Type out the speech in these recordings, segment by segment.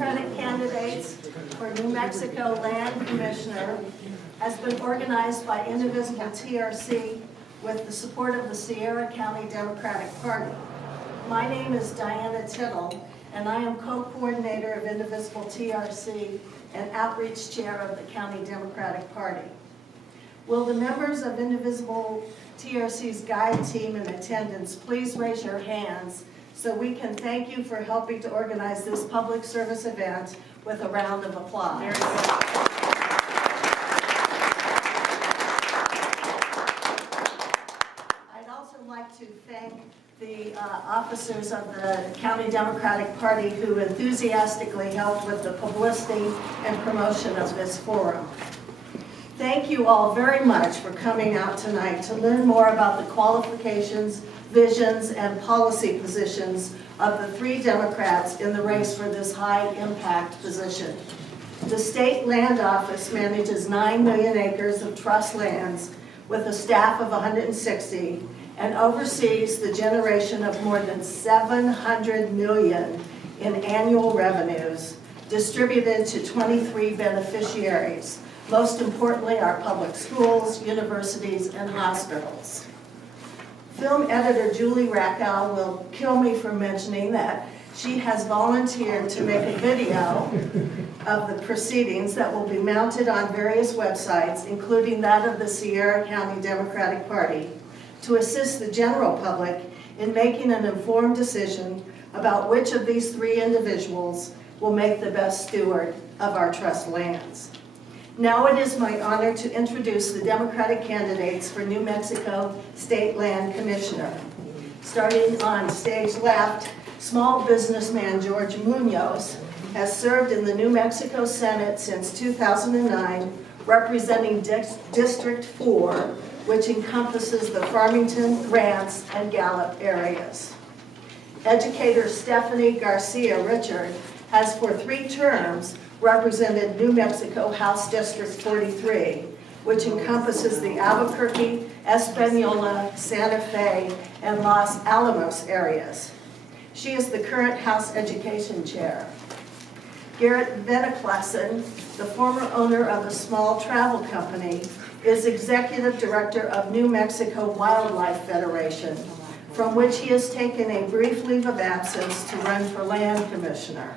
Democratic candidates for New Mexico Land Commissioner has been organized by Indivisible TRC with the support of the Sierra County Democratic Party. My name is Diana Tittle, and I am co-coordinator of Indivisible TRC and outreach chair of the County Democratic Party. Will the members of Indivisible TRC's guide team in attendance please raise your hands so we can thank you for helping to organize this public service event with a round of applause. Very good. I'd also like to thank the officers of the County Democratic Party who enthusiastically helped with the publicity and promotion of this forum. Thank you all very much for coming out tonight to learn more about the qualifications, visions, and policy positions of the three Democrats in the race for this high-impact position. The State Land Office manages 9 million acres of trust lands with a staff of 160 and oversees the generation of more than $700 million in annual revenues distributed to 23 beneficiaries. Most importantly, our public schools, universities, and hospitals. Film editor Julie Rackow will kill me for mentioning that she has volunteered to make a video of the proceedings that will be mounted on various websites, including that of the Sierra County Democratic Party, to assist the general public in making an informed decision about which of these three individuals will make the best steward of our trust lands. Now it is my honor to introduce the Democratic candidates for New Mexico State Land Commissioner. Starting on stage left, small businessman George Muñoz has served in the New Mexico Senate since 2009, representing District 4, which encompasses the Farmington, Grants, and Gallup areas. Educator Stephanie Garcia Richard has for 3 terms represented New Mexico House District 43, which encompasses the Albuquerque, Espanola, Santa Fe, and Los Alamos areas. She is the current House Education Chair. Garrett VeneKlasen, the former owner of a small travel company, is Executive Director of New Mexico Wildlife Federation, from which he has taken a brief leave of absence to run for Land Commissioner.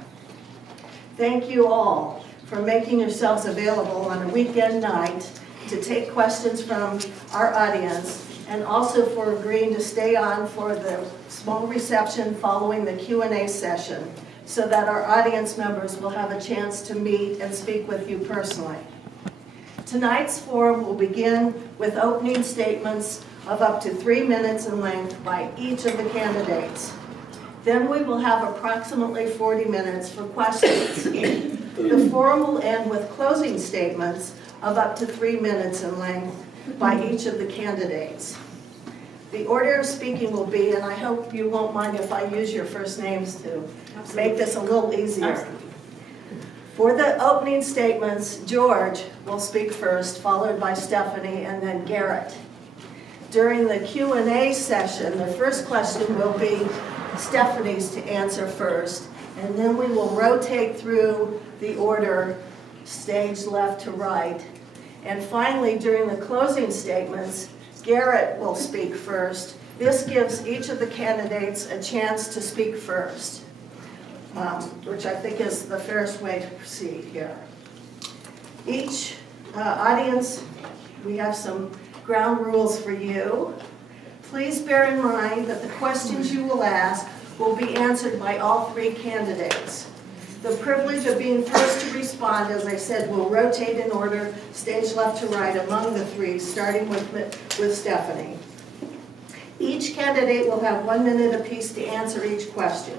Thank you all for making yourselves available on a weekend night to take questions from our audience, and also for agreeing to stay on for the small reception following the Q&A session so that our audience members will have a chance to meet and speak with you personally. Tonight's forum will begin with opening statements of up to 3 minutes in length by each of the candidates. Then we will have approximately 40 minutes for questions. The forum will end with closing statements of up to 3 minutes in length by each of the candidates. The order of speaking will be, and I hope you won't mind if I use your first names to make this a little easier. For the opening statements, George will speak first, followed by Stephanie, and then Garrett. During the Q&A session, the first question will be Stephanie's to answer first, and then we will rotate through the order, stage left to right. And finally, during the closing statements, Garrett will speak first. This gives each of the candidates a chance to speak first, which I think is the fairest way to proceed here. Each audience, we have some ground rules for you. Please bear in mind that the questions you will ask will be answered by all 3 candidates. The privilege of being first to respond, as I said, will rotate in order, stage left to right, among the 3, starting with Stephanie. Each candidate will have 1 minute apiece to answer each question.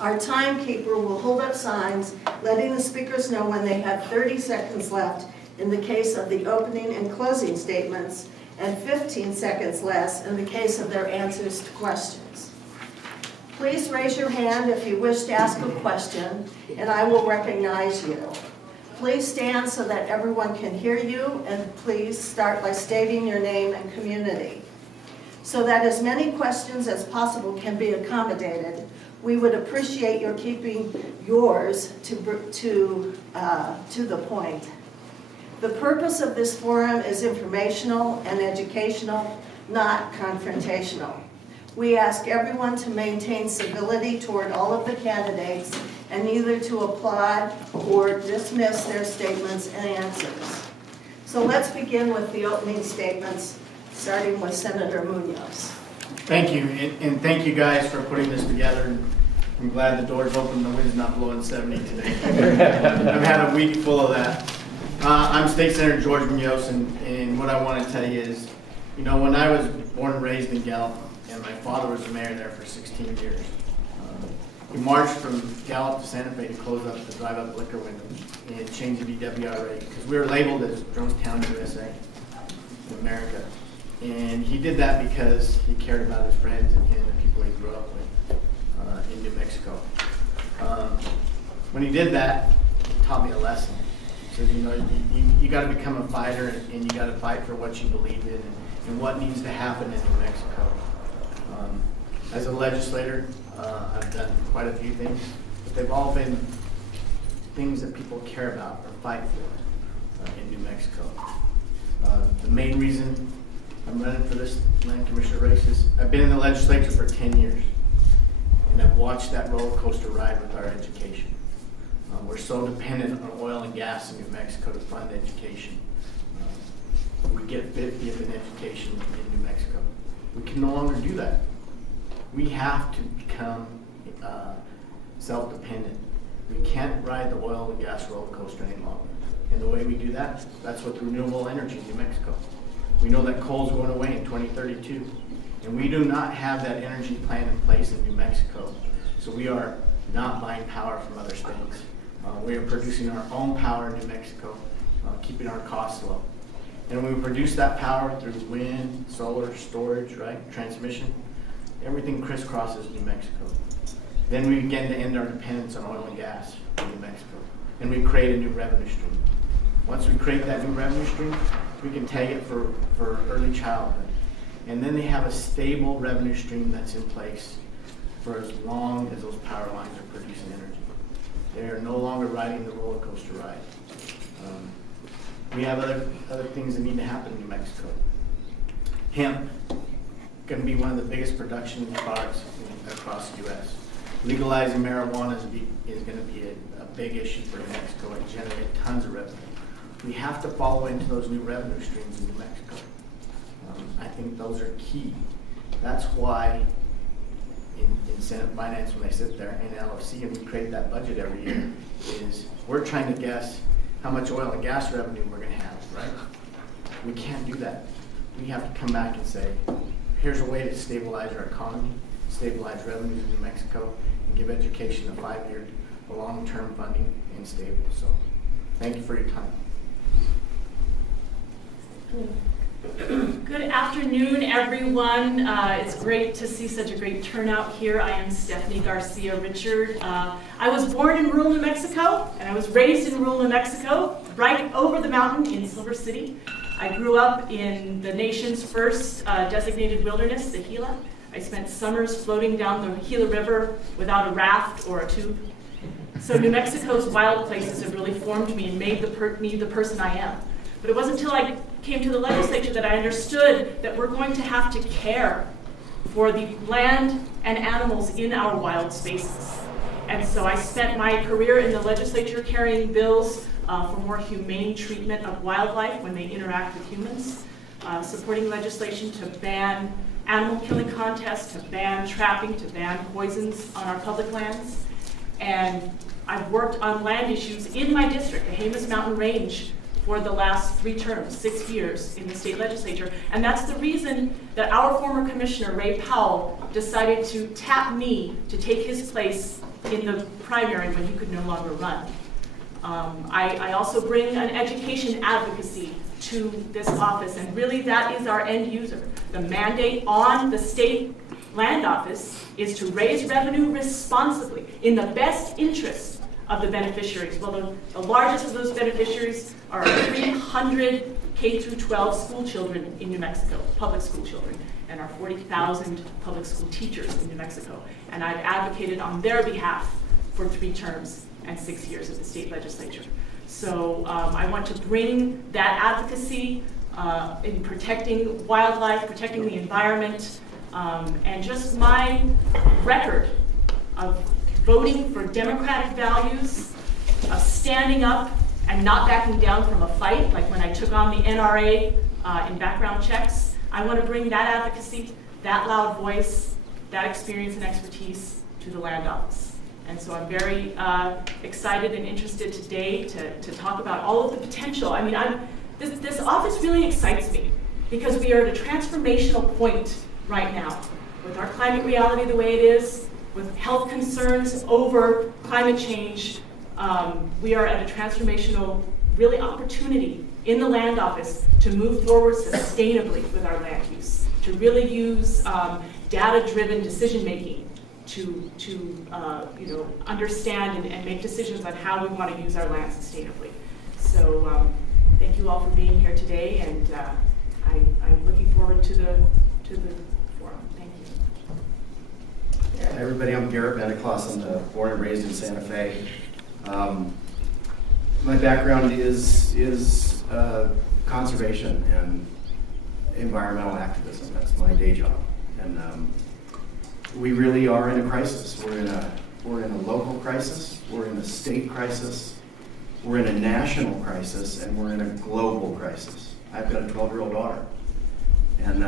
Our timekeeper will hold up signs letting the speakers know when they have 30 seconds left in the case of the opening and closing statements, and 15 seconds less in the case of their answers to questions. Please raise your hand if you wish to ask a question, and I will recognize you. Please stand so that everyone can hear you, and please start by stating your name and community. So that as many questions as possible can be accommodated, we would appreciate your keeping yours to the point. The purpose of this forum is informational and educational, not confrontational. We ask everyone to maintain civility toward all of the candidates and neither to applaud or dismiss their statements and answers. So let's begin with the opening statements, starting with Senator Muñoz. Thank you, and thank you guys for putting this together. I'm glad the door's open, the wind's not blowing 70 today. I've had a week full of that. I'm State Senator George Muñoz, and what I want to tell you is, you know, when I was born and raised in Gallup, and my father was the mayor there for 16 years, we marched from Gallup to Santa Fe to drive up liquor windows and change the DWR rate, because we were labeled as Drunk Town USA in America. And he did that because he cared about his friends and the people he grew up with in New Mexico. When he did that, he taught me a lesson. He says, you know, you got to become a fighter, and you got to fight for what you believe in and what needs to happen in New Mexico. As a legislator, I've done quite a few things, but they've all been things that people care about or fight for in New Mexico. The main reason I'm running for this land commissioner race is I've been in the legislature for 10 years, and I've watched that roller coaster ride with our education. We're so dependent on oil and gas in New Mexico to fund education. We get 50th in education in New Mexico. We can no longer do that. We have to become self-dependent. We can't ride the oil and gas roller coaster any longer. And the way we do that, that's with renewable energy in New Mexico. We know that coal's going away in 2032, and we do not have that energy plan in place in New Mexico. So we are not buying power from other states. We are producing our own power in New Mexico, keeping our costs low. And when we produce that power through wind, solar, storage, right, transmission, everything crisscrosses New Mexico. Then we begin to end our dependence on oil and gas in New Mexico, and we create a new revenue stream. Once we create that new revenue stream, we can tag it for early childhood. And then they have a stable revenue stream that's in place for as long as those power lines are producing energy. They are no longer riding the roller coaster ride. We have other things that need to happen in New Mexico. Hemp, going to be one of the biggest production products across the U.S. Legalizing marijuana is going to be a big issue for New Mexico and generate tons of revenue. We have to follow into those new revenue streams in New Mexico. I think those are key. That's why in Senate Finance, when they sit there in LFC and we create that budget every year, is we're trying to guess how much oil and gas revenue we're going to have, right? We can't do that. We have to come back and say, here's a way to stabilize our economy, stabilize revenues in New Mexico, and give education a 5-year, long-term funding and stable. So thank you for your time. Good afternoon, everyone. It's great to see such a great turnout here. I am Stephanie Garcia Richard. I was born in rural New Mexico, and I was raised in rural New Mexico, right over the mountain in Silver City. I grew up in the nation's first designated wilderness, the Gila. I spent summers floating down the Gila River without a raft or a tube. So New Mexico's wild places have really formed me and made me the person I am. But it wasn't until I came to the legislature that I understood that we're going to have to care for the land and animals in our wild spaces. And so I spent my career in the legislature carrying bills for more humane treatment of wildlife when they interact with humans, supporting legislation to ban animal killing contests, to ban trapping, to ban poisons on our public lands. And I've worked on land issues in my district, the Jemez Mountain Range, for the last 3 terms, 6 years in the state legislature. And that's the reason that our former commissioner, Ray Powell, decided to tap me to take his place in the primary when he could no longer run. I also bring an education advocacy to this office, and really that is our end user. The mandate on the state land office is to raise revenue responsibly in the best interest of the beneficiaries. Well, the largest of those beneficiaries are 300 K through 12 school children in New Mexico, public school children. and our 40,000 public school teachers in New Mexico. And I've advocated on their behalf for 3 terms and 6 years at the state legislature. So I want to bring that advocacy in protecting wildlife, protecting the environment, and just my record of voting for democratic values, of standing up and not backing down from a fight, like when I took on the NRA in background checks. I want to bring that advocacy, that loud voice, that experience and expertise to the land office. And so I'm very excited and interested today to talk about all of the potential. I mean, this office really excites me because we are at a transformational point right now with our climate reality the way it is, with health concerns over climate change. We are at a transformational, really, opportunity in the land office to move forward sustainably with our land use, to really use data-driven decision-making to understand and make decisions on how we want to use our land sustainably. So thank you all for being here today, and I'm looking forward to the forum. Thank you. Hi everybody, I'm Garrett VeneKlasen, born and raised in Santa Fe. My background is conservation and environmental activism. That's my day job, and we really are in a crisis. We're in a local crisis. We're in a state crisis. We're in a national crisis, and we're in a global crisis. I've got a 12-year-old daughter, and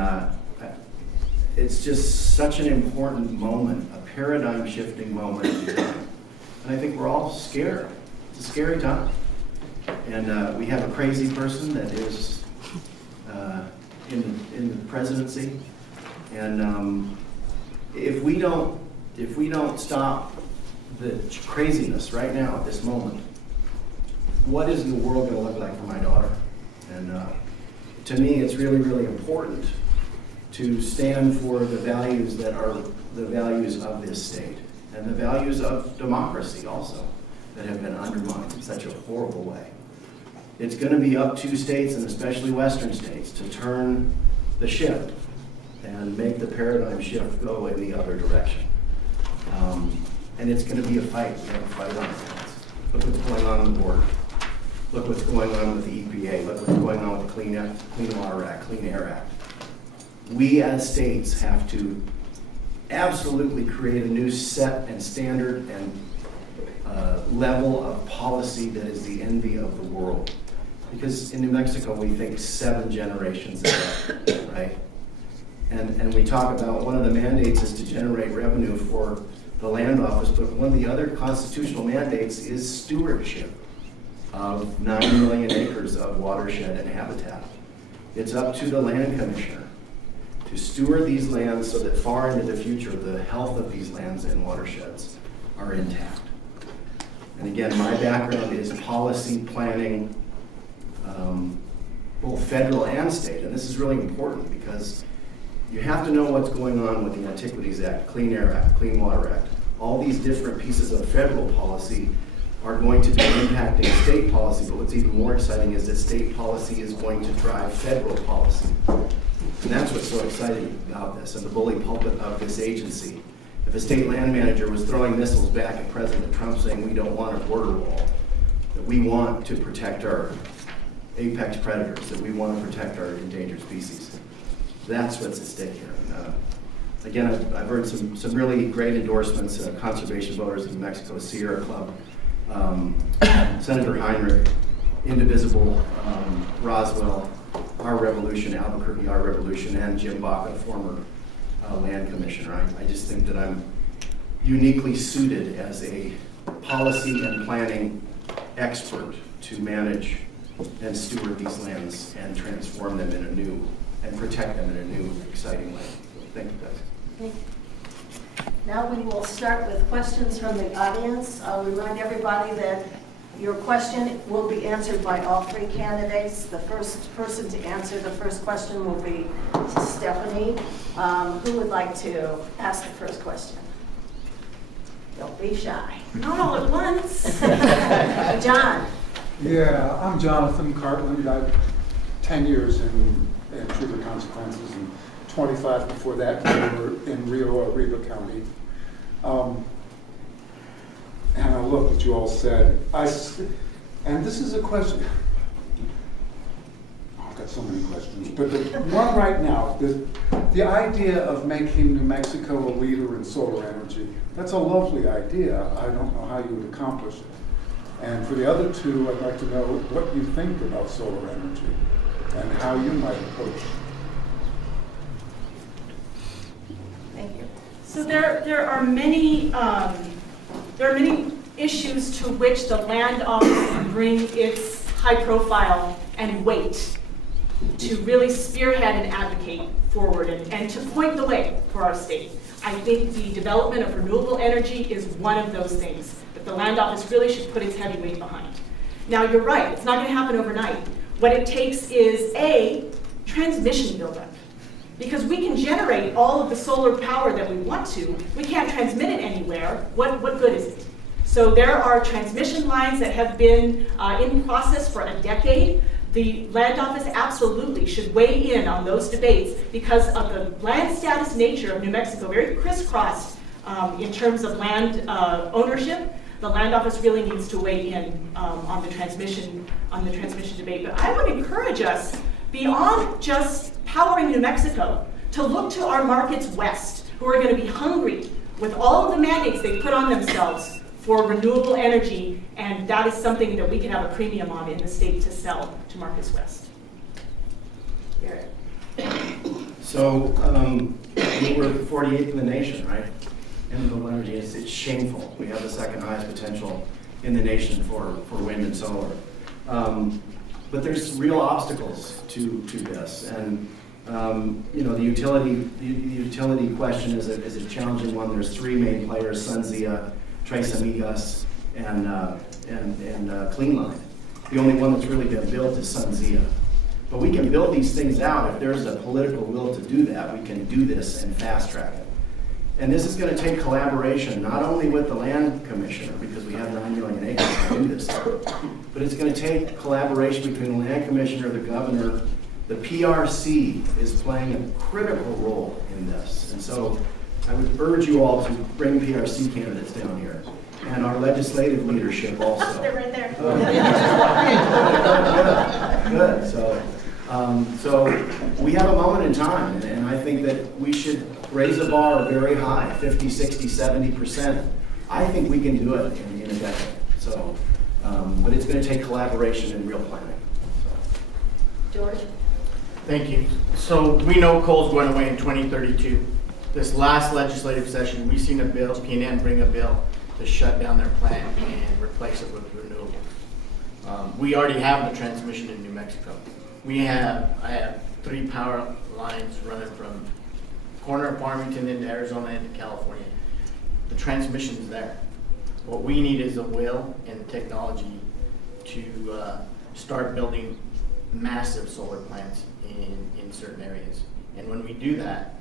it's just such an important moment, a paradigm-shifting moment in time. And I think we're all scared. It's a scary time. And we have a crazy person that is in the presidency. And if we don't stop the craziness right now at this moment, what is the world going to look like for my daughter? And to me, it's really, really important to stand for the values that are the values of this state and the values of democracy also that have been undermined in such a horrible way. It's going to be up to states, and especially Western states, to turn the ship and make the paradigm shift go in the other direction. And it's going to be a fight. We have a fight on our hands. Look what's going on the border. Look what's going on with the EPA. Look what's going on with the Clean Water Act, Clean Air Act. We as states have to absolutely create a new set and standard and level of policy that is the envy of the world. Because in New Mexico, we think 7 generations ahead, right? And we talk about one of the mandates is to generate revenue for the land office, but one of the other constitutional mandates is stewardship of 9 million acres of watershed and habitat. It's up to the land commissioner to steward these lands so that far into the future, the health of these lands and watersheds are intact. And again, my background is policy planning, both federal and state. And this is really important because you have to know what's going on with the Antiquities Act, Clean Air Act, Clean Water Act. All these different pieces of federal policy are going to be impacting state policy, but what's even more exciting is that state policy is going to drive federal policy. And that's what's so exciting about this, and the bully pulpit of this agency. If a state land manager was throwing missiles back at President Trump saying we don't want a border wall, that we want to protect our apex predators, that we want to protect our endangered species, that's what's at stake here. And, again, I've heard some really great endorsements, conservation voters in New Mexico, Sierra Club, Senator Heinrich, Indivisible, Roswell, Our Revolution, Albuquerque, Our Revolution, and Jim Baca, former land commissioner. I just think that I'm uniquely suited as a policy and planning expert to manage and steward these lands and transform them in a new, and protect them in a new, exciting way. Thank you, guys. Okay. Now we will start with questions from the audience. I'll remind everybody that your question will be answered by all 3 candidates. The first person to answer the first question will be Stephanie. Who would like to ask the first question? Don't be shy. Not all at once. John. Yeah, I'm Jonathan Cartland. I've 10 years in Trigger Consequences and 25 before that, we were in Rio Arriba County. And I love what you all said. And this is a question. Oh, I've got so many questions. But the one right now, the idea of making New Mexico a leader in solar energy, that's a lovely idea. I don't know how you would accomplish it. And for the other two, I'd like to know what you think about solar energy and how you might approach it. Thank you. So there are many issues to which the land office can bring its high profile and weight to really spearhead and advocate forward and to point the way for our state. I think the development of renewable energy is one of those things that the land office really should put its heavy weight behind. Now, you're right, it's not going to happen overnight. What it takes is a transmission buildup. Because we can generate all of the solar power that we want to, we can't transmit it anywhere. What good is it? So there are transmission lines that have been in process for a decade. The land office absolutely should weigh in on those debates because of the land status nature of New Mexico, very crisscrossed in terms of land ownership. The land office really needs to weigh in on the transmission debate. But I would encourage us, beyond just powering New Mexico, to look to our markets west, who are going to be hungry with all of the mandates they put on themselves for renewable energy, and that is something that we can have a premium on in the state to sell to markets west. Garrett. So we're 48th in the nation, right? In renewable energy, it's shameful. We have the second highest potential in the nation for wind and solar. But there's real obstacles to this, and the utility question is a challenging one. There's three main players: SunZia, Tres Amigas, and Cleanline. The only one that's really been built is SunZia. But we can build these things out if there's a political will to do that. We can do this and fast track it. And this is going to take collaboration, not only with the land commissioner, because we have 9 million acres to do this, but it's going to take collaboration between the land commissioner, the governor. The PRC is playing a critical role in this. And so I would urge you all to bring PRC candidates down here, and our legislative leadership also. They're right there. Good. So we have a moment in time, and I think that we should raise the bar very high, 50, 60, 70%. I think we can do it in a decade. So, but it's going to take collaboration and real planning. So. George? Thank you. So we know coal's going away in 2032. This last legislative session, we seen a bill, PNM bring a bill to shut down their plant and replace it with renewables. We already have the transmission in New Mexico. I have 3 power lines running from corner of Farmington into Arizona into California. The transmission is there. What we need is the will and the technology to start building massive solar plants in certain areas. And when we do that,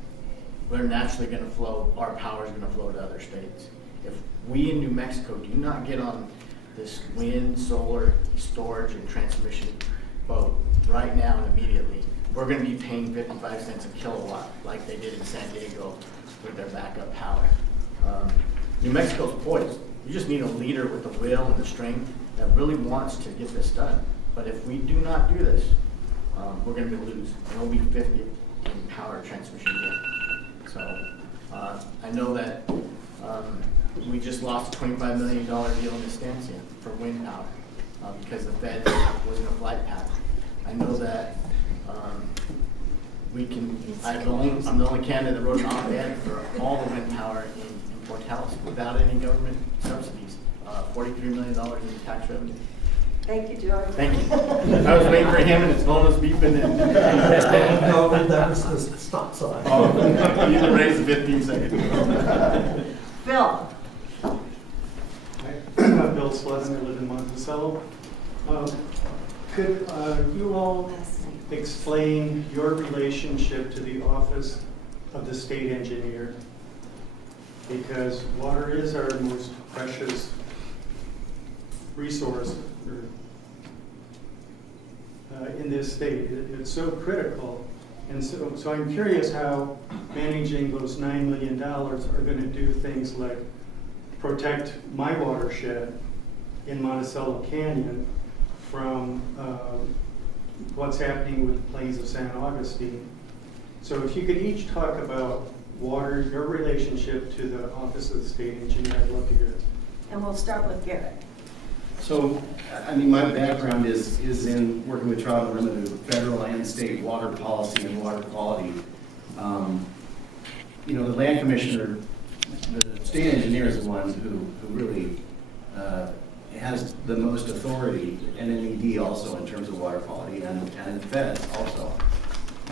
we're naturally going to flow, our power is going to flow to other states. If we in New Mexico do not get on this wind, solar, storage, and transmission boat right now and immediately, we're going to be paying 55 cents a kilowatt like they did in San Diego with their backup power. New Mexico's poised. You just need a leader with the will and the strength that really wants to get this done. But if we do not do this, we're going to lose. And we'll be 50 in power transmission again. So I know that we just lost a $25 million deal in Estancia for wind power because the Fed wasn't a flight path. I know that we can, I'm the only candidate that wrote an op-ed for all the wind power in Port House without any government subsidies, $43 million in tax revenue. Thank you, George. Thank you. I was waiting for him and his phone was beeping and. No, that was the stop sign. Oh, you can raise the 15 seconds. Phil? I'm Bill Slezin, I live in Monticello. Could you all explain your relationship to the Office of the State Engineer? Because water is our most precious resource in this state. It's so critical And so I'm curious how managing those $9 million are going to do things like protect my watershed in Monticello Canyon from what's happening with the plains of San Augustine. So if you could each talk about water, your relationship to the Office of the State Engineer, I'd love to hear it. And we'll start with Garrett. So, I mean, my background is in working with Trout Unlimited, federal and state water policy and water quality. You know, the land commissioner, the state engineer is the one who really has the most authority, and NED also in terms of water quality, and feds also.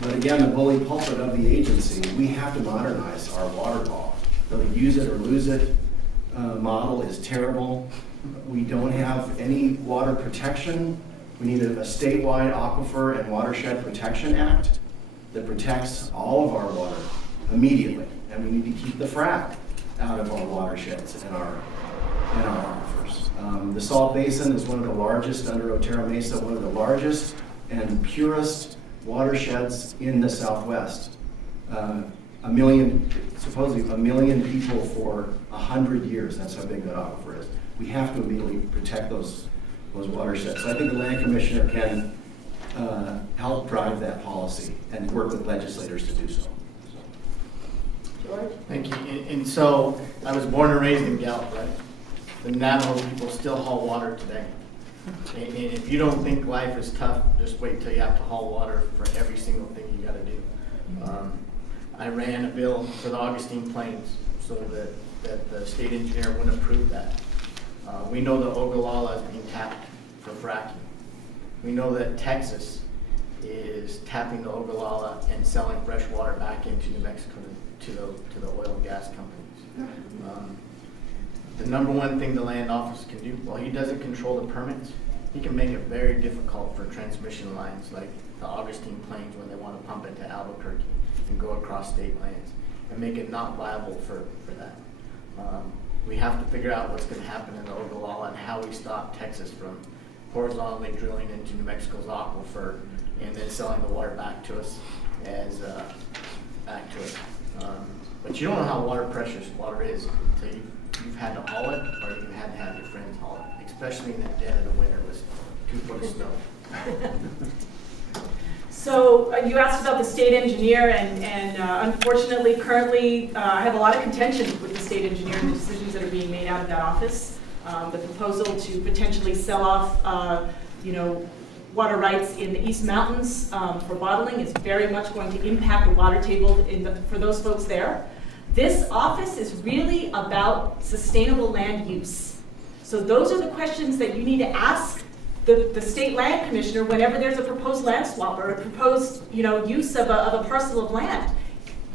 But again, the bully pulpit of the agency, we have to modernize our water law. The use it or lose it model is terrible. We don't have any water protection. We need a statewide Aquifer and Watershed Protection Act that protects all of our water immediately. And we need to keep the frack out of our watersheds and our aquifers. The Salt Basin is one of the largest, under Otero Mesa, one of the largest and purest watersheds in the Southwest. Supposedly a million people for 100 years. That's how big that aquifer is. We have to immediately protect those watersheds. So I think the land commissioner can help drive that policy and work with legislators to do so. George? Thank you. And so I was born and raised in Gallup, right? The Navajo people still haul water today. And if you don't think life is tough, just wait till you have to haul water for every single thing you gotta do. I ran a bill for the Augustine Plains so that the state engineer wouldn't approve that. We know that Ogallala is being tapped for fracking. We know that Texas is tapping the Ogallala and selling fresh water back into New Mexico to the oil and gas companies. The number one thing the land office can do, well, he doesn't control the permits. He can make it very difficult for transmission lines like the Augustine Plains when they want to pump into Albuquerque and go across state lands and make it not viable for that. We have to figure out what's going to happen in the Ogallala and how we stop Texas from horizontally drilling into New Mexico's aquifer and then selling the water back to us but you don't know how precious water is until you've had to haul it or you've had to have your friends haul it, especially in the dead of the winter with 2 foot of snow. So you asked about the state engineer, and unfortunately, currently, I have a lot of contention with the state engineer and the decisions that are being made out of that office. The proposal to potentially sell off, water rights in the East Mountains for bottling is very much going to impact the water table for those folks there. This office is really about sustainable land use. So those are the questions that you need to ask the state land commissioner whenever there's a proposed land swap or a proposed use of a parcel of land.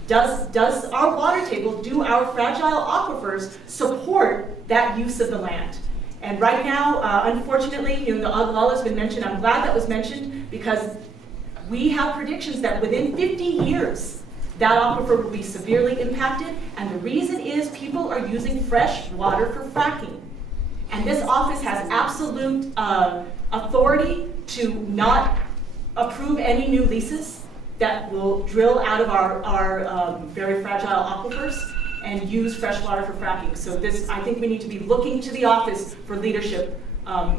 Does our water table, do our fragile aquifers support that use of the land? And right now, unfortunately, the Ogallala has been mentioned. I'm glad that was mentioned because we have predictions that within 50 years, that aquifer will be severely impacted. And the reason is people are using fresh water for fracking. And this office has absolute authority to not approve any new leases that will drill out of our very fragile aquifers and use fresh water for fracking. So I think we need to be looking to the office for leadership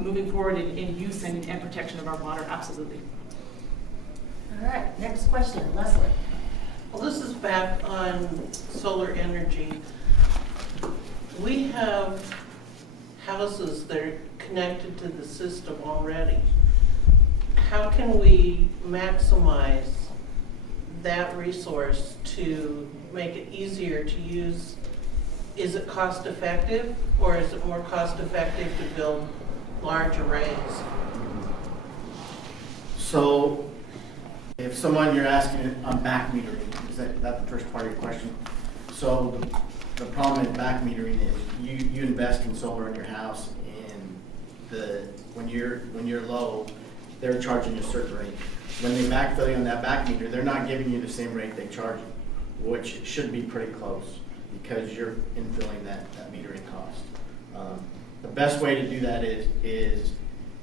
moving forward in use and protection of our water, absolutely. All right, next question, Leslie. Well, this is back on solar energy. We have houses that are connected to the system already. How can we maximize that resource to make it easier to use? Is it cost effective, or is it more cost effective to build large arrays? So if you're asking on back metering, is that the first part of your question? So the problem in back metering is you invest in solar in your house, and when you're low, they're charging you a certain rate. When they backfill you on that back meter, they're not giving you the same rate they charge you, which should be pretty close because you're infilling that metering cost. The best way to do that is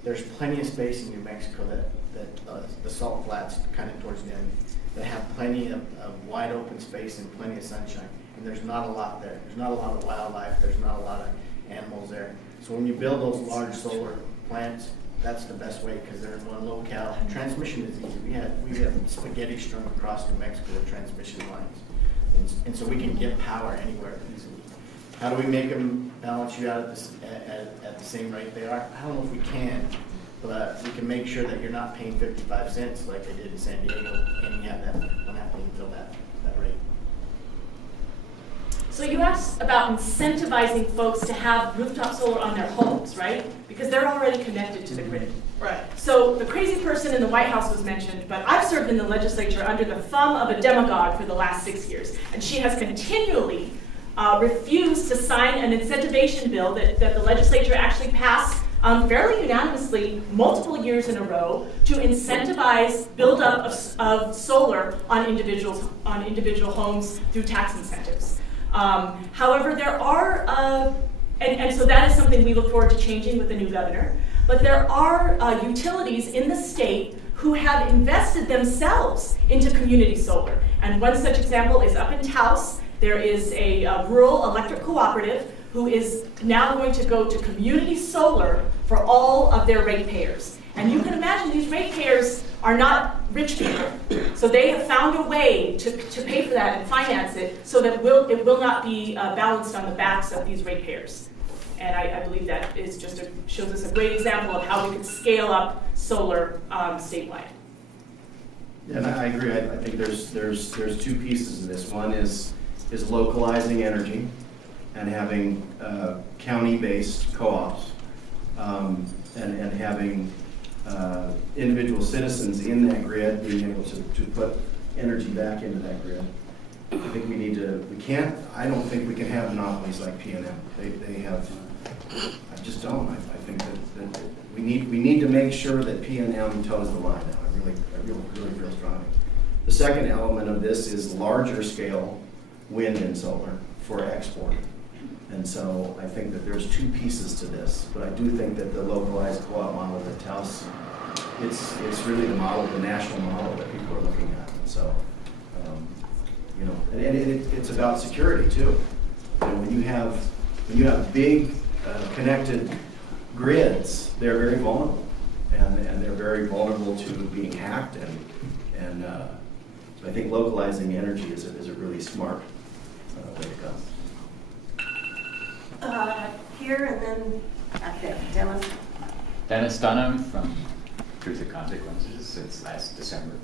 there's plenty of space in New Mexico that the salt flats kind of towards the end. that have plenty of wide open space and plenty of sunshine. And there's not a lot there. There's not a lot of wildlife. There's not a lot of animals there. So when you build those large solar plants, that's the best way because they're in one locale. And transmission is easy. We have spaghetti strung across New Mexico with transmission lines. And so we can get power anywhere easily. How do we make them balance you out at the same rate they are? I don't know if we can, but we can make sure that you're not paying 55 cents like they did in San Diego, and you have that one happening until that rate. So you asked about incentivizing folks to have rooftop solar on their homes, right? Because they're already connected to the grid. Right. So the crazy person in the White House was mentioned, but I've served in the legislature under the thumb of a demagogue for the last 6 years, and she has continually refused to sign an incentivization bill that the legislature actually passed fairly unanimously multiple years in a row to incentivize buildup of solar on individual homes through tax incentives. However, there are, and so that is something we look forward to changing with the new governor, but there are utilities in the state who have invested themselves into community solar. And one such example is up in Taos. There is a rural electric cooperative who is now going to go to community solar for all of their ratepayers. And you can imagine these ratepayers are not rich people. So they have found a way to pay for that and finance it so that it will not be balanced on the backs of these ratepayers. And I believe that is shows us a great example of how we can scale up solar statewide. Yeah, and I agree. I think there's two pieces of this. One is localizing energy and having county-based co-ops and having individual citizens in that grid being able to put energy back into that grid. I think I don't think we can have monopolies like P&M. They have, I just don't. I think that we need to make sure that P&M toes the line now. I really feel strongly. The second element of this is larger scale wind and solar for export. And so I think that there's two pieces to this, but I do think that the localized co-op model that Taos, it's really the model, the national model that people are looking at. And so, and it's about security too. When you have big connected grids, they're very vulnerable, and they're very vulnerable to being hacked. And so I think localizing energy is a really smart way to go. Here and then, okay, Dennis. Dennis Dunham from Truth and Consequences since last December.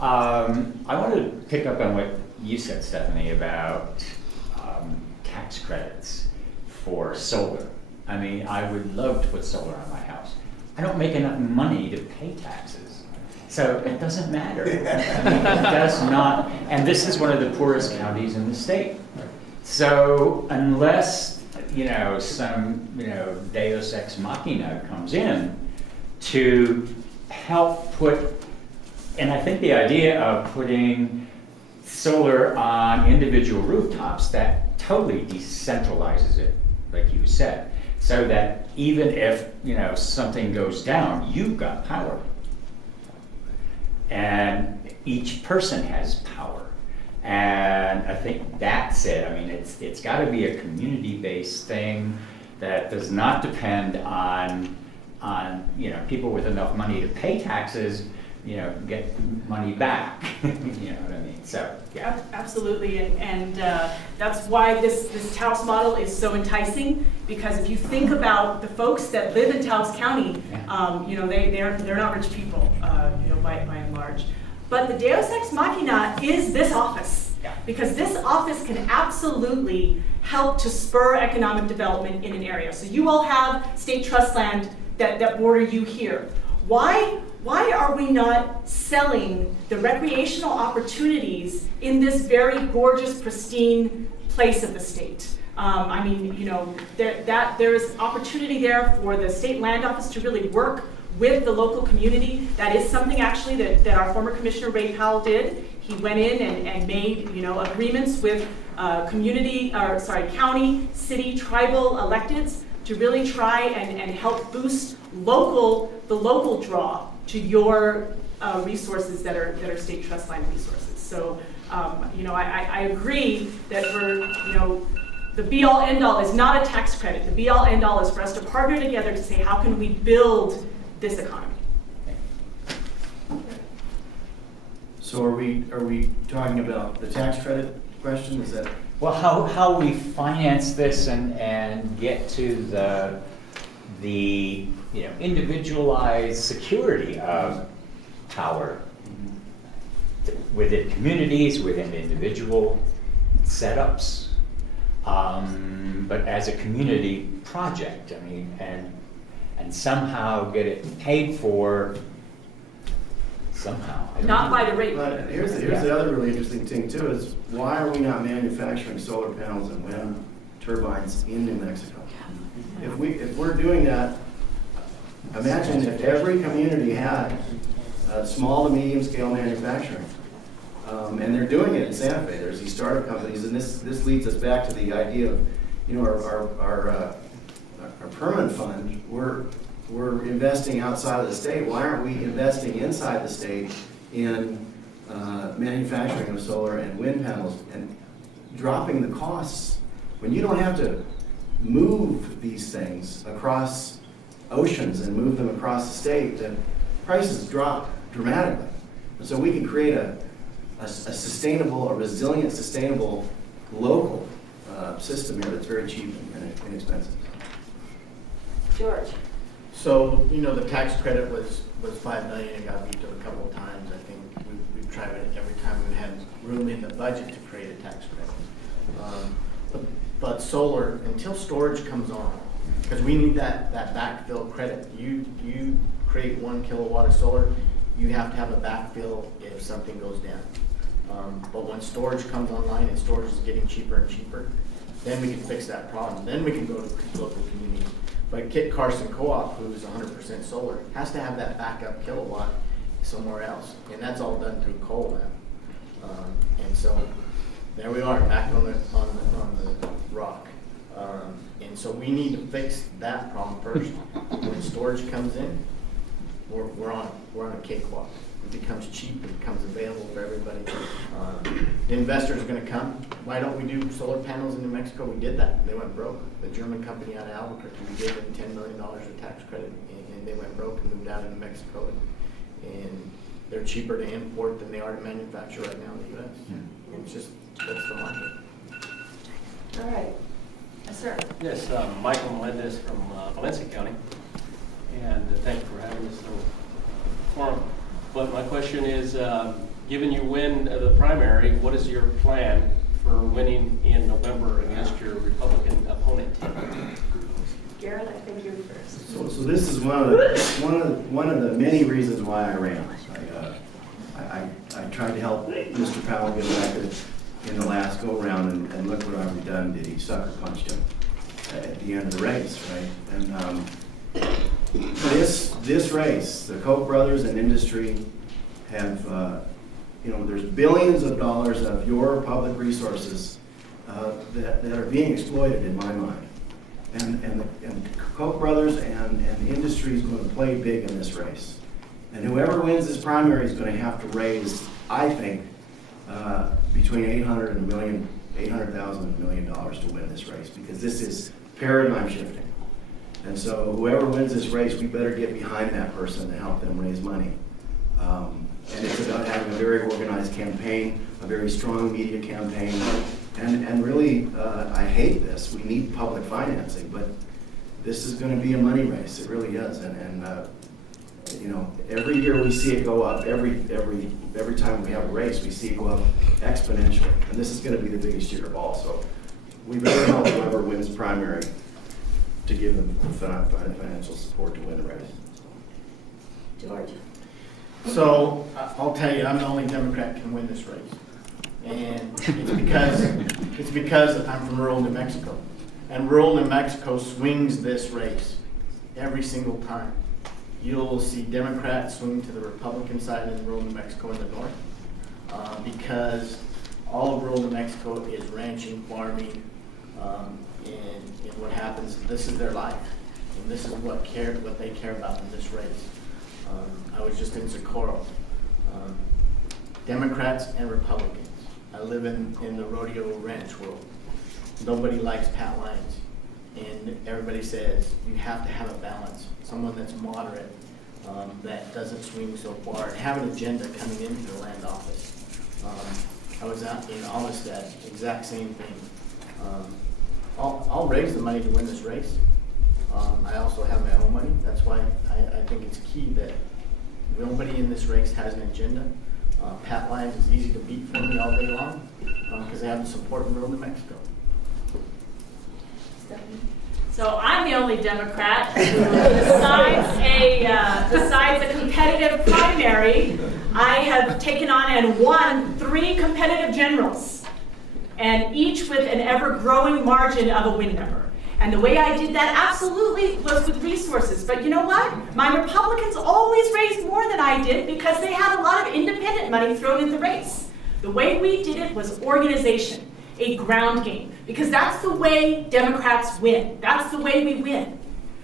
I want to pick up on what you said, Stephanie, about tax credits for solar. I mean, I would love to put solar on my house. I don't make enough money to pay taxes. So it doesn't matter. It does not. And this is one of the poorest counties in the state. So unless, some, Deus ex machina comes in to help put, and I think the idea of putting solar on individual rooftops, that totally decentralizes it, like you said, so that even if, something goes down, you've got power. And each person has power. And I think that's it. I mean, it's got to be a community-based thing that does not depend on people with enough money to pay taxes, get money back. You know what I mean? So yeah, absolutely. And that's why this Taos model is so enticing, because if you think about the folks that live in Taos County, they're not rich people, by and large. But the Deus ex machina is this office, because this office can absolutely help to spur economic development in an area. So you all have state trust land that border you here. Why are we not selling the recreational opportunities in this very gorgeous, pristine place of the state? There is opportunity there for the state land office to really work with the local community. That is something actually that our former Commissioner Ray Powell did. He went in and made agreements with county, city, tribal electeds to really try and help boost the local draw to your resources that are state trust line resources. So, I agree that the be-all, end-all is not a tax credit. The be-all, end-all is for us to partner together to say, how can we build this economy? So are we talking about the tax credit question? Is that? Well, how we finance this and get to the individualized security of power within communities, within individual setups, but as a community project. I mean, and somehow get it paid for somehow. Not by the rate. But here's the other really interesting thing too, is why are we not manufacturing solar panels and wind turbines in New Mexico? If we're doing that, imagine if every community had small to medium scale manufacturing. And they're doing it in Santa Fe. There's these startup companies, and this leads us back to the idea of, our permanent fund. We're investing outside of the state. Why aren't we investing inside the state in manufacturing of solar and wind panels and dropping the costs when you don't have to move these things across oceans and move them across the state? The prices drop dramatically, and so we can create a sustainable, a resilient, sustainable local system here that's very cheap and inexpensive. George? So, the tax credit was $5 million. It got vetoed a couple of times. I think we've tried it every time we've had room in the budget to create a tax credit. But solar, until storage comes on, because we need that backfill credit. You create 1 kilowatt of solar, you have to have a backfill if something goes down. But when storage comes online and storage is getting cheaper and cheaper, then we can fix that problem. Then we can go to local communities. But Kit Carson Co-op, who's 100% solar, has to have that backup kilowatt somewhere else. And that's all done through coal now. And so there we are, back on the rock. And so we need to fix that problem first. When storage comes in, we're on a cakewalk. It becomes cheap, it becomes available for everybody. The investors are going to come. Why don't we do solar panels in New Mexico? We did that. They went broke. The German company out of Albuquerque, we gave them $10 million of tax credit, and they went broke and moved out of New Mexico. And they're cheaper to import than they are to manufacture right now in the U.S. It's just, that's the market. All right. Yes, sir. Yes, Michael Melendez from Valencia County, and thank you for having this little forum. But my question is, given you win the primary, what is your plan for winning in November against your Republican opponent? Garrett, I think you're first. So this is one of the many reasons why I ran. I tried to help Mr. Powell get elected in the last go-round, and look what I've done. Did he sucker punched him at the end of the race, right? And this race, the Koch brothers and industry have, there's billions of dollars of your public resources that are being exploited in my mind. And Koch brothers and industry is going to play big in this race. And whoever wins this primary is going to have to raise, I think, between $800,000 and $1 million to win this race, because this is paradigm shifting. And so whoever wins this race, we better get behind that person to help them raise money. And it's about having a very organized campaign, a very strong media campaign. And really, I hate this. We need public financing, but this is going to be a money race. It really is. And every year we see it go up. Every time we have a race, we see it go up exponentially. And this is going to be the biggest year of all. So we better help whoever wins primary to give them financial support to win the race. George? So I'll tell you, I'm the only Democrat that can win this race. And it's because I'm from rural New Mexico. And rural New Mexico swings this race every single time. You'll see Democrats swing to the Republican side in rural New Mexico in the north, because all of rural New Mexico is ranching, farming, and what happens, this is their life. And this is what they care about in this race. I was just in Socorro Democrats and Republicans. I live in the rodeo ranch world. Nobody likes Pat Lyons. And everybody says you have to have a balance, someone that's moderate, that doesn't swing so far, and have an agenda coming into the land office. I was out in Amistad, exact same thing. I'll raise the money to win this race. I also have my own money. That's why I think it's key that nobody in this race has an agenda. Pat Lyons is easy to beat for me all day long because I have the support in rural New Mexico. So I'm the only Democrat who, besides a competitive primary, I have taken on and won 3 competitive generals, and each with an ever-growing margin of a win number. And the way I did that absolutely was with resources. But you know what? My Republicans always raised more than I did because they had a lot of independent money thrown in the race. The way we did it was organization, a ground game. Because that's the way Democrats win. That's the way we win.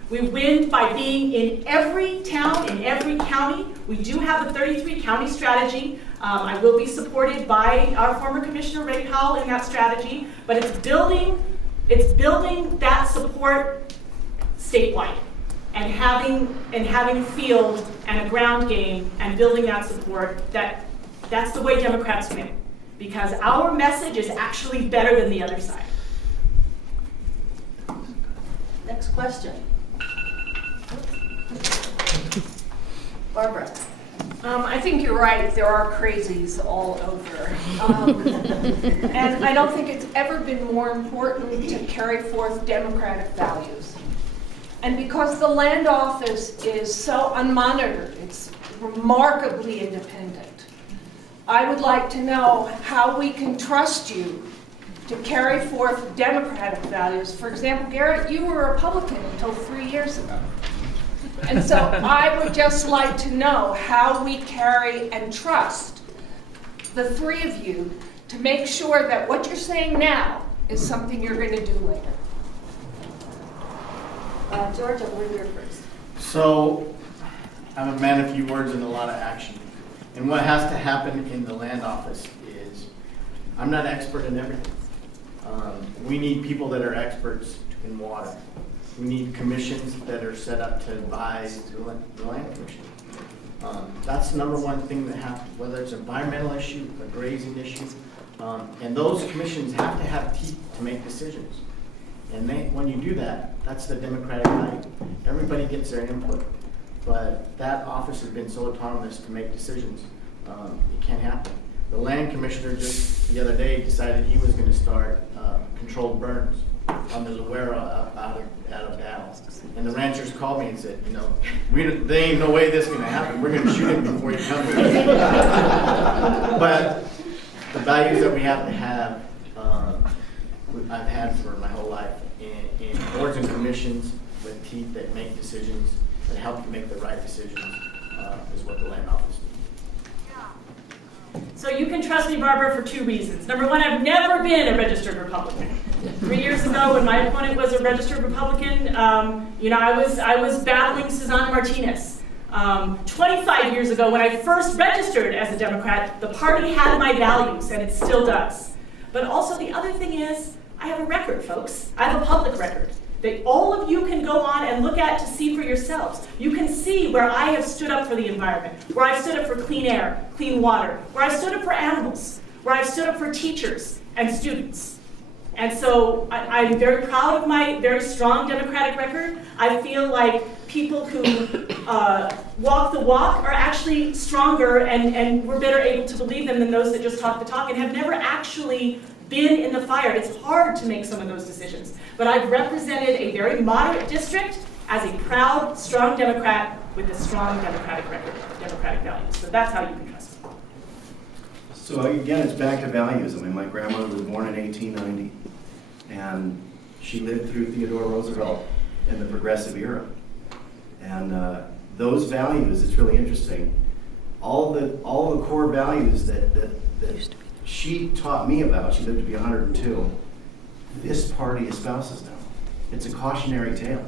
We win by being in every town, in every county. We do have a 33-county strategy. I will be supported by our former Commissioner Ray Powell in that strategy, but it's building that support statewide and having a field and a ground game and building that support. That's the way Democrats win, because our message is actually better than the other side. Next question. Barbara. I think you're right. There are crazies all over. And I don't think it's ever been more important to carry forth democratic values. And because the land office is so unmonitored, it's remarkably independent, I would like to know how we can trust you to carry forth democratic values. For example, Garrett, you were a Republican until 3 years ago. And so I would just like to know how we carry and trust the 3 of you to make sure that what you're saying now is something you're going to do later. Georgia, we're here first. So I'm a man of few words and a lot of action. And what has to happen in the land office is I'm not expert in everything. We need people that are experts in water. We need commissions that are set up to advise the land commission. That's the number one thing that happens, whether it's an environmental issue, a grazing issue. And those commissions have to have teeth to make decisions. And when you do that, that's the democratic value. Everybody gets their input. But that office has been so autonomous to make decisions. It can't happen. The land commissioner just the other day decided he was going to start controlled burns on the Luera out of Dallas. And the ranchers called me and said, you know, there ain't no way this is going to happen. We're going to shoot him before he comes. But the values that we have to have, I've had for my whole life. In boards and commissions with teeth that make decisions, that help you make the right decisions, is what the land office does. So you can trust me, Barbara, for 2 reasons. Number one, I've never been a registered Republican. 3 years ago, when my opponent was a registered Republican, I was battling Susana Martinez. 25 years ago, when I first registered as a Democrat, the party had my values, and it still does. But also, the other thing is, I have a record, folks. I have a public record that all of you can go on and look at to see for yourselves. You can see where I have stood up for the environment, where I've stood up for clean air, clean water, where I've stood up for animals, where I've stood up for teachers and students. And so I'm very proud of my very strong Democratic record. I feel like people who walk the walk are actually stronger and we're better able to believe them than those that just talk the talk and have never actually been in the fire. It's hard to make some of those decisions. But I've represented a very moderate district as a proud, strong Democrat with a strong Democratic record, Democratic values. So that's how you can trust me. So again, it's back to values. I mean, my grandmother was born in 1890, and she lived through Theodore Roosevelt in the progressive era. And those values, it's really interesting. All the core values that she taught me about, she lived to be 102, this party espouses now. It's a cautionary tale.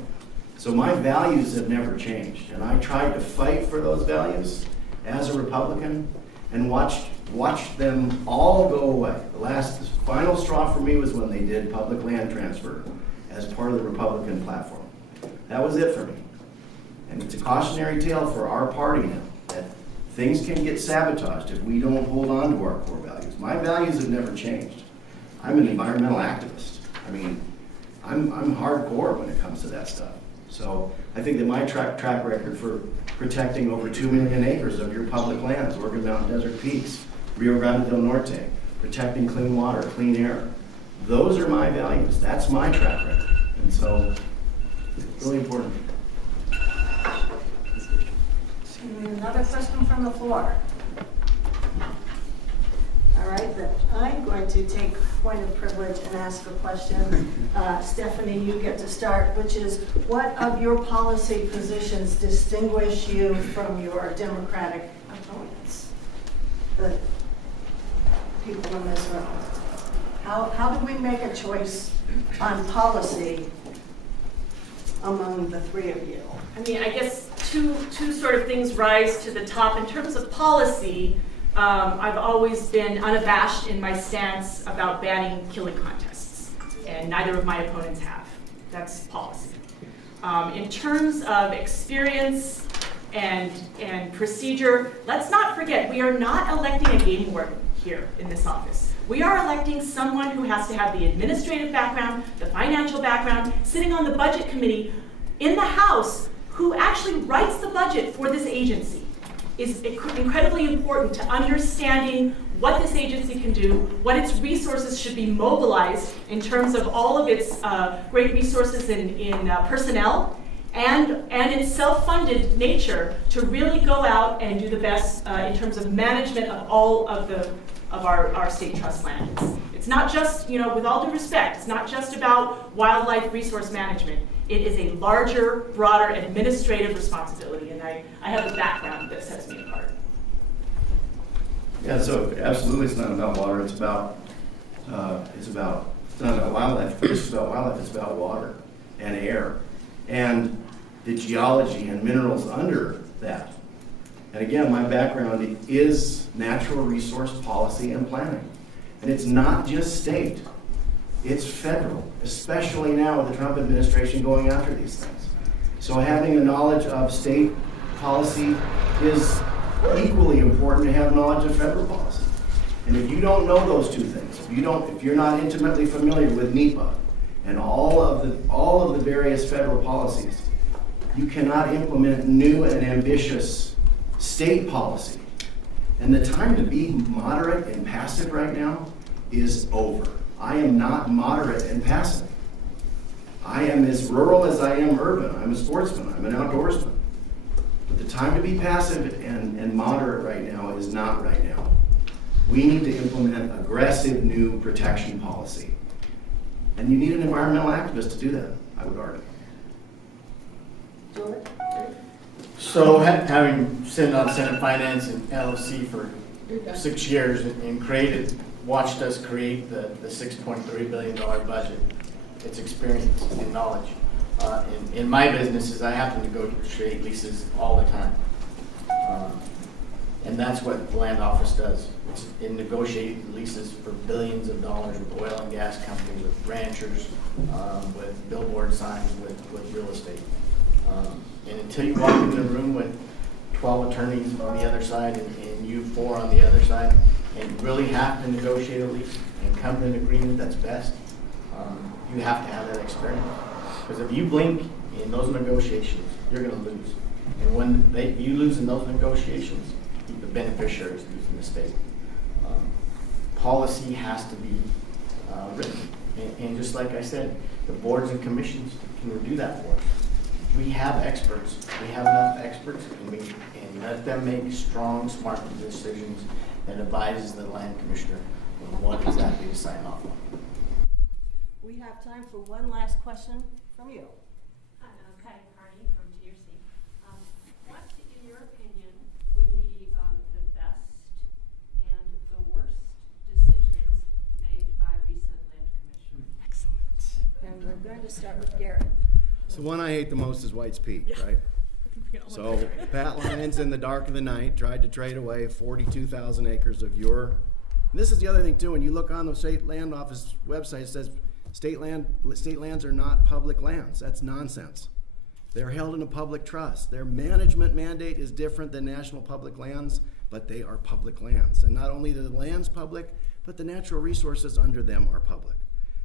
So my values have never changed, and I tried to fight for those values as a Republican, and watched them all go away. The final straw for me was when they did public land transfer as part of the Republican platform. That was it for me. And it's a cautionary tale for our party now, that things can get sabotaged if we don't hold on to our core values. My values have never changed. I'm an environmental activist. I mean, I'm hardcore when it comes to that stuff. So I think that my track record for protecting over 2 million acres of your public lands, Oregon Mountain Desert Peaks, Rio Grande del Norte, protecting clean water, clean air, those are my values. That's my track record. And so it's really important. Another question from the floor. All right, then I'm going to take point of privilege and ask a question. Stephanie, you get to start, which is, what of your policy positions distinguish you from your Democratic opponents, the people in this room? How do we make a choice on policy among the three of you? I mean, I guess two sort of things rise to the top. In terms of policy, I've always been unabashed in my stance about banning killing contests, and neither of my opponents have. That's policy. In terms of experience and procedure, let's not forget, we are not electing a game warden here in this office. We are electing someone who has to have the administrative background, the financial background, sitting on the budget committee in the House, who actually writes the budget for this agency. Is incredibly important to understanding what this agency can do, what its resources should be mobilized in terms of all of its great resources in personnel and its self-funded nature to really go out and do the best in terms of management of all of our state trust land. It's not just, with all due respect, it's not just about wildlife resource management. It is a larger, broader administrative responsibility, and I have a background that sets me apart. Yeah, so absolutely it's not about water, it's not about wildlife, it's about water and air and the geology and minerals under that. And again, my background is natural resource policy and planning. And it's not just state. It's federal, especially now with the Trump administration going after these things. So having a knowledge of state policy is equally important to have knowledge of federal policy. And if you don't know those two things, if you're not intimately familiar with NEPA and all of the various federal policies, you cannot implement new and ambitious state policy. And the time to be moderate and passive right now is over. I am not moderate and passive. I am as rural as I am urban. I'm a sportsman. I'm an outdoorsman. But the time to be passive and moderate right now is not right now. We need to implement aggressive new protection policy. And you need an environmental activist to do that, I would argue. George? So having sat on Senate Finance and LOC for 6 years and watched us create the $6.3 billion budget, it's experience and knowledge. In my businesses, I have to negotiate leases all the time. And that's what the land office does. It's in negotiating leases for billions of dollars with oil and gas companies, with ranchers, with billboard signs, with real estate. And until you walk into the room with 12 attorneys on the other side and you 4 on the other side, and really have to negotiate a lease and come to an agreement that's best, you have to have that experience. Because if you blink in those negotiations, you're going to lose. And when you lose in those negotiations, the beneficiaries lose in the state. Policy has to be written. And just like I said, the boards and commissions can do that for us. We have experts. We have enough experts, and let them make strong, smart decisions that advises the land commissioner on what exactly to sign off on. We have time for one last question from you. Hi, I'm Patty Carney from TRC. What, in your opinion, would be the best and the worst decisions made by recent land commissioners? Excellent. And we're going to start with Garrett. So one I hate the most is White's Peak, right? So Pat Lyons in the dark of the night tried to trade away 42,000 acres of your, this is the other thing too, when you look on the state land office website, it says state lands are not public lands. That's nonsense. They're held in a public trust. Their management mandate is different than national public lands, but they are public lands. And not only are the lands public, but the natural resources under them are public.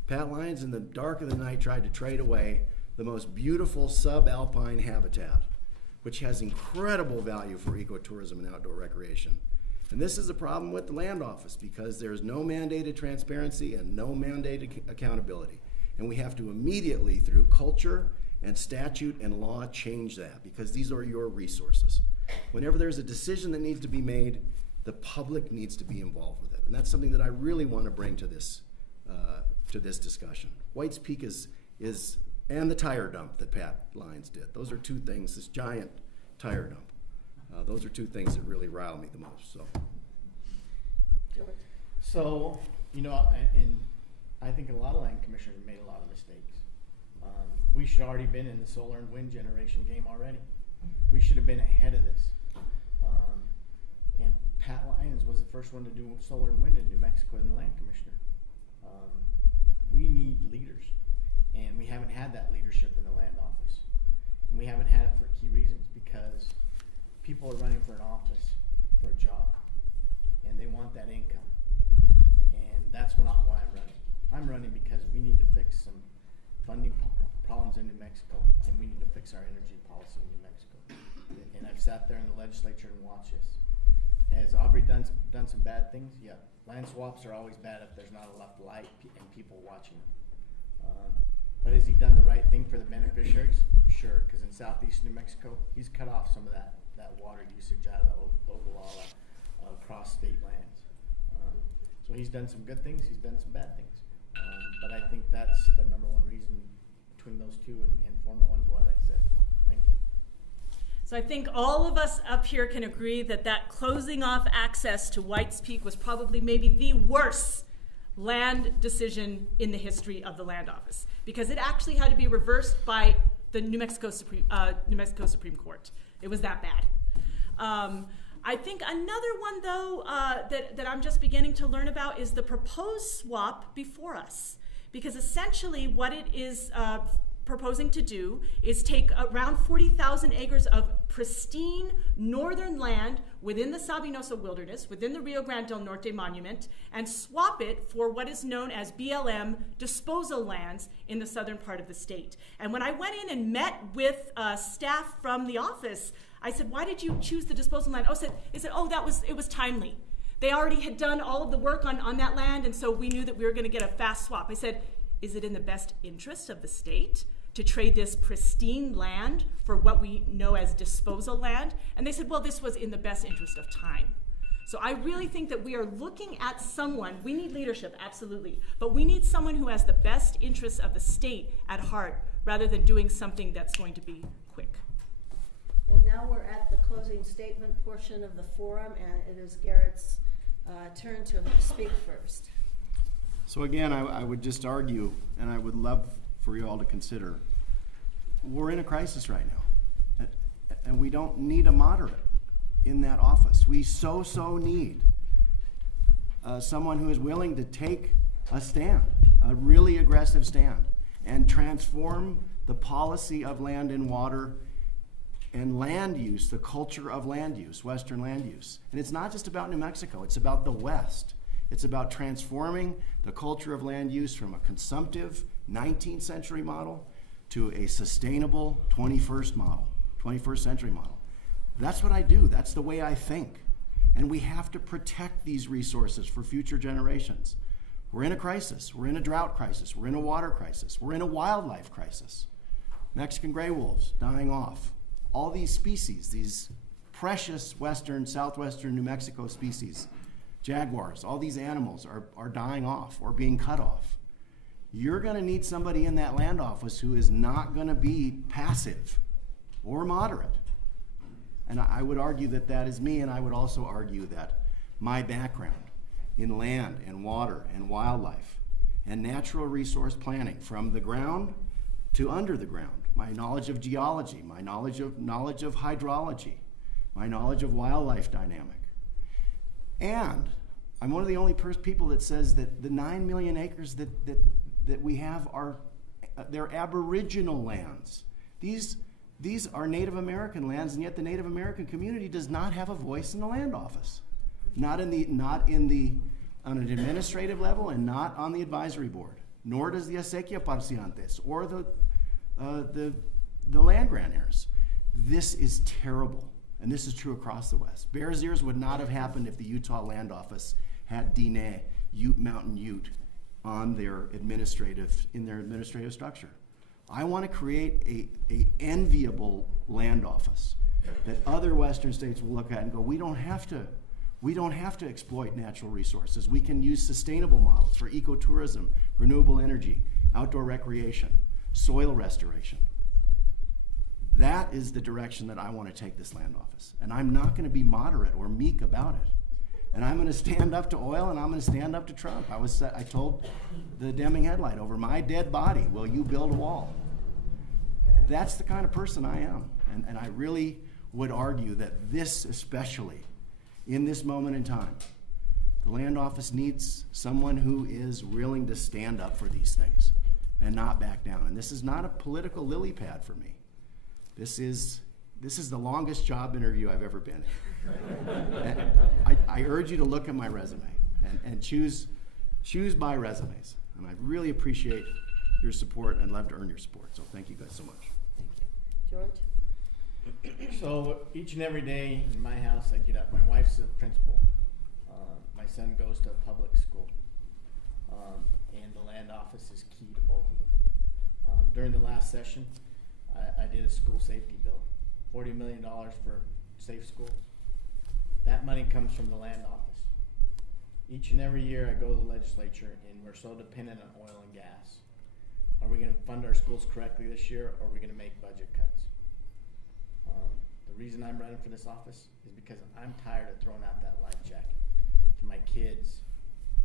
Pat Lyons in the dark of the night tried to trade away the most beautiful subalpine habitat, which has incredible value for ecotourism and outdoor recreation. And this is a problem with the land office because there is no mandated transparency and no mandated accountability. And we have to immediately, through culture and statute and law, change that because these are your resources. Whenever there's a decision that needs to be made, the public needs to be involved with it. And that's something that I really want to bring to this discussion. White's Peak is and the tire dump that Pat Lyons did. Those are two things, this giant tire dump. Those are two things that really rile me the most. So, and I think a lot of land commissioners made a lot of mistakes. We should already been in the solar and wind generation game already. We should have been ahead of this. And Pat Lyons was the first one to do solar and wind in New Mexico and the land commissioner. We need leaders, and we haven't had that leadership in the land office. And we haven't had it for key reasons because people are running for an office, for a job, and they want that income. And that's not why I'm running. I'm running because we need to fix some funding problems in New Mexico, and we need to fix our energy policy in New Mexico. And I've sat there in the legislature and watched this. Has Aubrey done some bad things? Yeah. Land swaps are always bad if there's not enough light and people watching them. But has he done the right thing for the beneficiaries? Sure, because in southeast New Mexico, he's cut off some of that water usage out of the Ogallala across state lands. So he's done some good things, he's done some bad things. But I think that's the number one reason between those two and former ones what I said. Thank you. So I think all of us up here can agree that closing off access to White's Peak was probably maybe the worst land decision in the history of the land office because it actually had to be reversed by the New Mexico Supreme Court. It was that bad. I think another one, though, that I'm just beginning to learn about is the proposed swap before us. Because essentially what it is proposing to do is take around 40,000 acres of pristine northern land within the Sabinoso Wilderness, within the Rio Grande del Norte Monument, and swap it for what is known as BLM disposal lands in the southern part of the state. And when I went in and met with staff from the office, I said, why did you choose the disposal land? It said, it was timely. They already had done all of the work on that land, and so we knew that we were going to get a fast swap. I said, is it in the best interest of the state to trade this pristine land for what we know as disposal land? And they said, well, this was in the best interest of time. So I really think that we are looking at someone, we need leadership, absolutely, but we need someone who has the best interests of the state at heart rather than doing something that's going to be quick. And now we're at the closing statement portion of the forum, and it is Garrett's turn to speak first. So again, I would just argue, and I would love for you all to consider, we're in a crisis right now, and we don't need a moderate in that office. We so need someone who is willing to take a stand, a really aggressive stand, and transform the policy of land and water and land use, the culture of land use, Western land use. And it's not just about New Mexico, it's about the West. It's about transforming the culture of land use from a consumptive 19th century model to a sustainable 21st century model. That's what I do, that's the way I think. And we have to protect these resources for future generations. We're in a crisis, we're in a drought crisis, we're in a water crisis, we're in a wildlife crisis. Mexican gray wolves dying off. All these species, these precious southwestern New Mexico species, jaguars, all these animals are dying off or being cut off. You're going to need somebody in that land office who is not going to be passive or moderate. And I would argue that is me, and I would also argue that my background in land and water and wildlife and natural resource planning from the ground to under the ground, my knowledge of geology, my knowledge of hydrology, my knowledge of wildlife dynamic. And I'm one of the only people that says that the 9 million acres that we have are they're Aboriginal lands. These are Native American lands, and yet the Native American community does not have a voice in the land office, on an administrative level, and not on the advisory board. Nor does the acequia parciantes or the land grant heirs. This is terrible, and this is true across the West. Bears Ears would not have happened if the Utah Land Office had Diné, Mountain Ute, on their administrative structure. I want to create a enviable land office that other Western states will look at and go, we don't have to exploit natural resources. We can use sustainable models for ecotourism, renewable energy, outdoor recreation, soil restoration. That is the direction that I want to take this land office. And I'm not going to be moderate or meek about it. And I'm going to stand up to oil, and I'm going to stand up to Trump. I told the Deming headlight, over my dead body, will you build a wall? That's the kind of person I am. And I really would argue that this, especially in this moment in time, the land office needs someone who is willing to stand up for these things and not back down. And this is not a political lily pad for me. This is the longest job interview I've ever been in. I urge you to look at my resume and choose my resumes. And I really appreciate your support and love to earn your support. So thank you guys so much. Thank you. George? So each and every day in my house, I get up. My wife's a principal. My son goes to a public school. And the land office is key to both of them. During the last session, I did a school safety bill, $40 million for safe schools. That money comes from the land office. Each and every year I go to the legislature, and we're so dependent on oil and gas. Are we going to fund our schools correctly this year, or are we going to make budget cuts? The reason I'm running for this office is because I'm tired of throwing out that life jacket to my kids,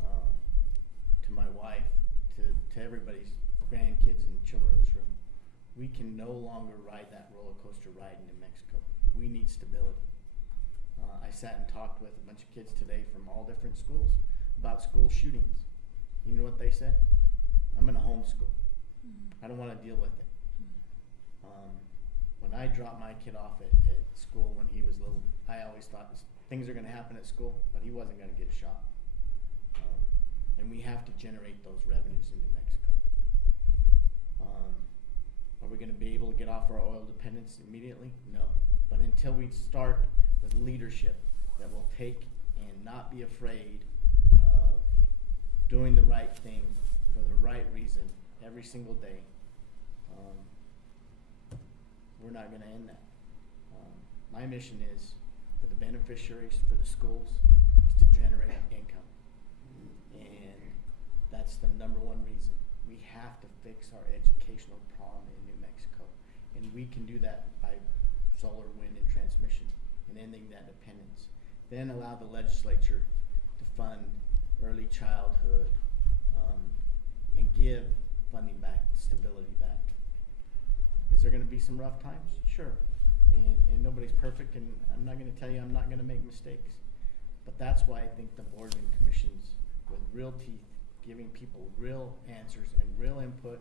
to my wife, to everybody's grandkids and children in this room. We can no longer ride that roller coaster ride in New Mexico. We need stability. I sat and talked with a bunch of kids today from all different schools about school shootings. You know what they said? I'm in a homeschool. I don't want to deal with it. When I dropped my kid off at school when he was little, I always thought things are going to happen at school, but he wasn't going to get shot. And we have to generate those revenues in New Mexico. Are we going to be able to get off our oil dependence immediately? No. But until we start with leadership that will take and not be afraid of doing the right thing for the right reason every single day, we're not going to end that. My mission is for the beneficiaries, for the schools, is to generate income. And that's the number one reason. We have to fix our educational problem in New Mexico. And we can do that by solar, wind, and transmission and ending that dependence. Then allow the legislature to fund early childhood and give funding back, stability back. Is there going to be some rough times? Sure. And nobody's perfect, and I'm not going to tell you I'm not going to make mistakes. But that's why I think the board and commissions with real teeth, giving people real answers and real input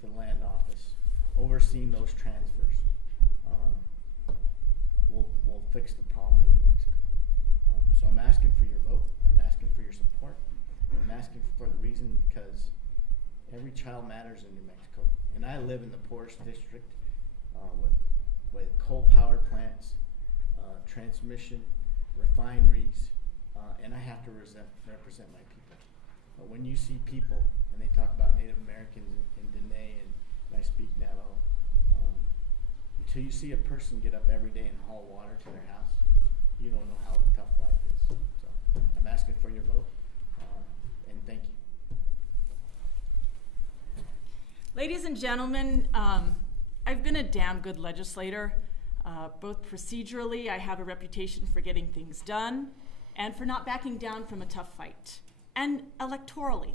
to the land office, overseeing those transfers, will fix the problem in New Mexico. So I'm asking for your vote. I'm asking for your support. I'm asking for the reason because every child matters in New Mexico. And I live in the poorest district with coal power plants, transmission, refineries, and I have to represent my people. But when you see people, and they talk about Native Americans in Diné, and I speak Navajo, until you see a person get up every day and haul water to their house, you don't know how tough life is. So I'm asking for your vote, and thank you. Ladies and gentlemen, I've been a damn good legislator. Both procedurally, I have a reputation for getting things done, and for not backing down from a tough fight. And electorally,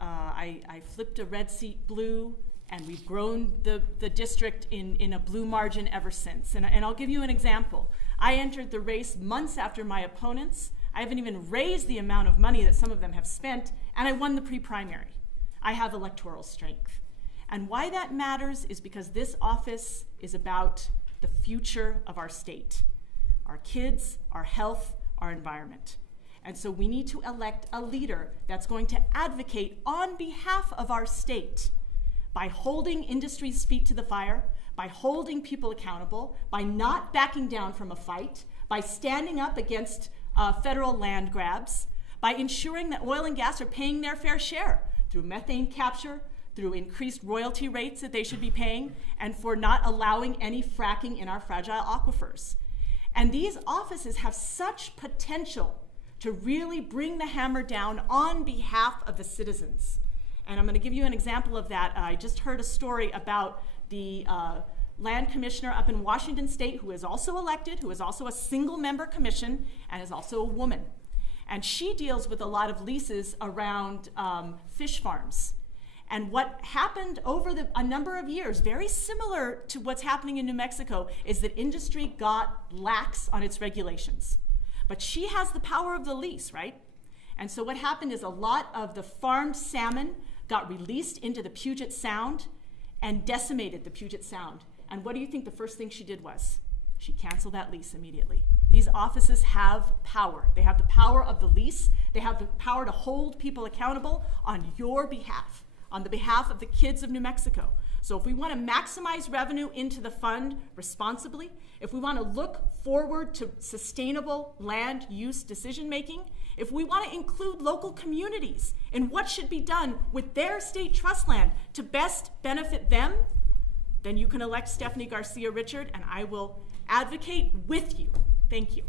I flipped a red seat blue, And we've grown the district in a blue margin ever since. And I'll give you an example. I entered the race months after my opponents. I haven't even raised the amount of money that some of them have spent, and I won the pre-primary. I have electoral strength. And why that matters is because this office is about the future of our state, our kids, our health, our environment. And so we need to elect a leader that's going to advocate on behalf of our state by holding industry's feet to the fire, by holding people accountable, by not backing down from a fight, by standing up against federal land grabs, by ensuring that oil and gas are paying their fair share through methane capture, through increased royalty rates that they should be paying, and for not allowing any fracking in our fragile aquifers. And these offices have such potential to really bring the hammer down on behalf of the citizens. And I'm going to give you an example of that. I just heard a story about the land commissioner up in Washington State who is also elected, who is also a single-member commission, and is also a woman. And she deals with a lot of leases around fish farms. And what happened over a number of years, very similar to what's happening in New Mexico, is that industry got lax on its regulations. But she has the power of the lease, right? And so what happened is a lot of the farmed salmon got released into the Puget Sound and decimated the Puget Sound. And what do you think the first thing she did was? She canceled that lease immediately. These offices have power. They have the power of the lease. They have the power to hold people accountable on your behalf, on the behalf of the kids of New Mexico. So if we want to maximize revenue into the fund responsibly, if we want to look forward to sustainable land use decision-making, if we want to include local communities in what should be done with their state trust land to best benefit them, then you can elect Stephanie Garcia Richard, and I will advocate with you. Thank you.